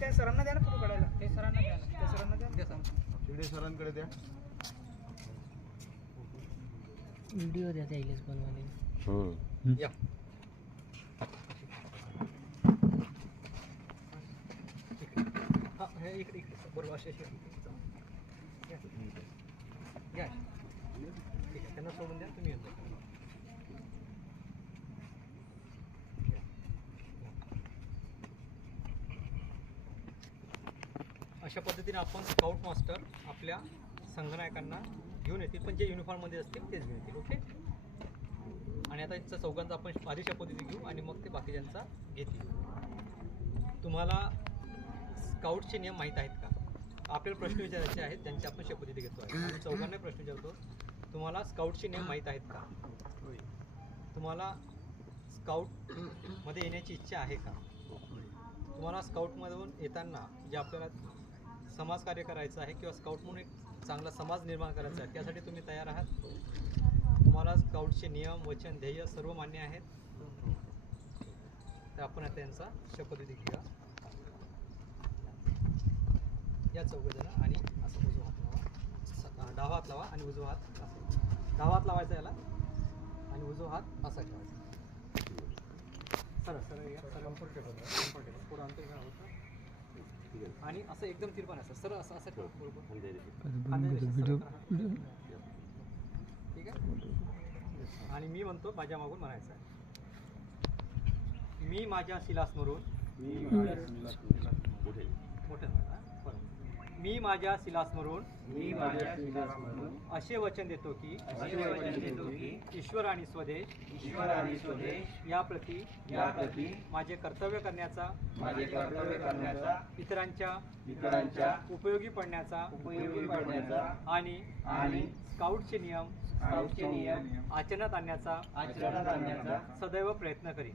त्या सरांना द्या ना फोटो काढायला. ते सरांना द्या ना. त्या सरांना द्या. शिडे सरांकडे द्या. व्हिडिओ द्या त्याइलेच बनवायला. या इकडे बरोबर असे या. ठीक आहे, त्यांना सोडून द्या, तुम्ही येतो. अशा पद्धतीने आपण स्काउट मास्टर आपल्या संघनायकांना घेऊन येतील, पण जे युनिफॉर्ममध्ये असतील तेच घेऊन येतील. ओके. आणि आता यांचा चौघांचा आपण आधी शपथविधी घेऊ आणि मग ते बाकीच्यांचा घेतील. तुम्हाला स्काउटचे नियम माहीत आहेत का? आपल्याला प्रश्न विचारायचे आहेत ज्यांचे आपण शपथविधी घेतो आहे. आम्ही चौघांना प्रश्न विचारतो, तुम्हाला स्काउटचे नियम माहीत आहेत का? तुम्हाला स्काउटमध्ये येण्याची इच्छा आहे का? तुम्हाला स्काउटमधून येताना जे आपल्याला समाजकार्य करायचं आहे किंवा स्काउट म्हणून एक चांगला समाज निर्माण करायचा आहे, त्यासाठी तुम्ही तयार आहात? तुम्हाला स्काउटचे नियम, वचन, ध्येय सर्व मान्य आहेत? तर आपण आता त्यांचा शपथविधी घेऊया. या चौघजण आणि असं उजवा हात लावा, डावा हात लावा आणि उजवा हात असं. डावा हात लावायचा याला आणि उजवा हात असा ठेवायचा. सरळ सरळ या, कम्फर्टेबल पुढं अंतर घ्या होतं आणि असं एकदम तिरपण असं सरळ असं असं ठेवा. ठीक आहे. आणि मी म्हणतो माझ्या मागून म्हणायचं आहे. मी माझ्या शिलास्मरून मोठे मी माझ्या शिलास्मरून असे वचन देतो की ईश्वर आणि स्वदेश याप्रती माझे कर्तव्य करण्याचा इतरांच्या उपयोगी पडण्याचा आणि स्काउटचे नियम आचरणात आणण्याचा सदैव प्रयत्न करीन.